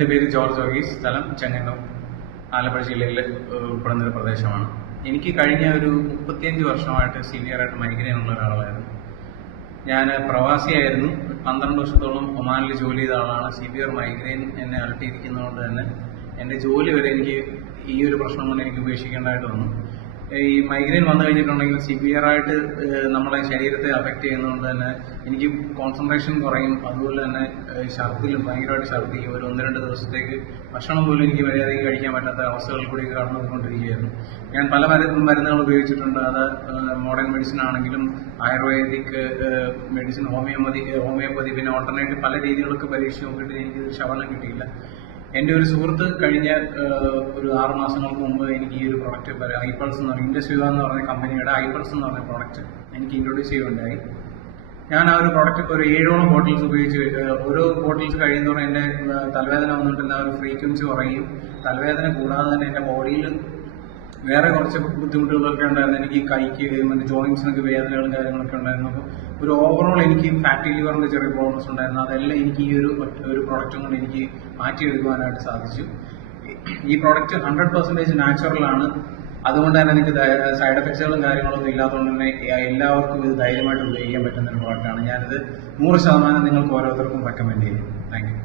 എൻ്റെ പേര് ജോർജ് വർഗീസ്, സ്ഥലം ചെങ്ങന്നൂർ, ആലപ്പുഴ ജില്ലയിൽ ഉൾപ്പെടുന്ന ഒരു പ്രദേശമാണ്. എനിക്ക് കഴിഞ്ഞ ഒരു 35 വർഷമായിട്ട് സിവിയറായിട്ട് മൈഗ്രെയിൻ ഉള്ള ഒരാളായിരുന്നു. ഞാൻ പ്രവാസിയായിരുന്നു. 12 വർഷത്തോളം ഒമാനിൽ ജോലി ചെയ്ത ആളാണ്. സിവിയർ മൈഗ്രെയിൻ എന്നെ അലട്ടിയിരിക്കുന്നതുകൊണ്ട് തന്നെ എൻ്റെ ജോലി വരെ എനിക്ക് ഈ ഒരു പ്രശ്നം കൊണ്ട് എനിക്ക് ഉപേക്ഷിക്കേണ്ടതായിട്ട് വന്നു. ഈ മൈഗ്രെയിൻ വന്നു കഴിഞ്ഞിട്ടുണ്ടെങ്കിൽ സിവിയറായിട്ട് നമ്മളെ ശരീരത്തെ അഫക്റ്റ് ചെയ്യുന്നതുകൊണ്ട് തന്നെ എനിക്ക് കോൺസെൻട്രേഷൻ കുറയും. അതുപോലെ തന്നെ ഛർദിലും ഭയങ്കരമായിട്ട് ഛർദിക്കും. ഒരു 1-2 ദിവസത്തേക്ക് ഭക്ഷണം പോലും എനിക്ക് മര്യാദയ്ക്ക് കഴിക്കാൻ പറ്റാത്ത അവസ്ഥകളിൽ കൂടി കടന്നു പോയിക്കൊണ്ടിരിക്കുകയായിരുന്നു. ഞാൻ പല മരുന്നുകൾ ഉപയോഗിച്ചിട്ടുണ്ട്. അത് മോഡേൺ മെഡിസിൻ ആണെങ്കിലും ആയുർവേദിക് മെഡിസിൻ, ഹോമിയോപ്പതി, പിന്നെ ഓൾട്ടർനേറ്റീവ് പല രീതികളൊക്കെ പരീക്ഷിച്ച് നോക്കിയിട്ട് എനിക്ക് ശമനം കിട്ടിയില്ല. എൻ്റെ ഒരു സുഹൃത്ത് കഴിഞ്ഞ ഒരു 6 മാസങ്ങൾക്ക് മുമ്പ് എനിക്ക് ഈ ഒരു പ്രോഡക്റ്റ് ഐപൾസ് എന്ന് പറഞ്ഞ ഇൻഡസ്വിവ എന്ന് പറഞ്ഞ കമ്പനിയുടെ ഐപൾസ് എന്ന് പറഞ്ഞ പ്രോഡക്റ്റ് എനിക്ക് ഇൻട്രൊഡ്യൂസ് ചെയ്യുകയുണ്ടായി. ഞാൻ ആ ഒരു പ്രോഡക്റ്റ് ഒരു 7ഓളം ബോട്ടിൽസ് ഉപയോഗിച്ച് ഓരോ ബോട്ടിൽസ് കഴിയുന്നതോടെ എൻ്റെ തലവേദന വന്നിട്ടുള്ള ആ ഒരു ഫ്രീക്വൻസി കുറയും. തലവേദന കൂടാതെ തന്നെ എൻ്റെ ബോഡിയിൽ വേറെ കുറച്ച് ബുദ്ധിമുട്ടുകളൊക്കെ ഉണ്ടായിരുന്നു. എനിക്ക് കൈക്ക് മറ്റേ ജോയിൻസിനൊക്കെ വേദനകളും കാര്യങ്ങളൊക്കെ ഉണ്ടായിരുന്നു. അപ്പോൾ ഒരു ഓവറോൾ എനിക്ക് ഫാറ്റി ലിവറിൻ്റെ ചെറിയ പ്രോബ്ലംസ് ഉണ്ടായിരുന്നു. അതെല്ലാം എനിക്ക് ഈ ഒരു പ്രോഡക്റ്റും കൊണ്ട് എനിക്ക് മാറ്റിയെടുക്കുവാനായിട്ട് സാധിച്ചു. ഈ പ്രോഡക്റ്റ് 100% നാച്ചുറലാണ്. അതുകൊണ്ട് തന്നെ എനിക്ക് സൈഡ് എഫക്ട്സുകളും കാര്യങ്ങളൊന്നും ഇല്ലാത്തതുകൊണ്ട് തന്നെ എല്ലാവർക്കും ഇത് ധൈര്യമായിട്ട് ഉപയോഗിക്കാൻ പറ്റുന്ന ഒരു പ്രോഡക്റ്റാണ്. ഞാനിത് 100% നിങ്ങൾക്ക് ഓരോരുത്തർക്കും റെക്കമെൻഡ് ചെയ്യും. Thank you.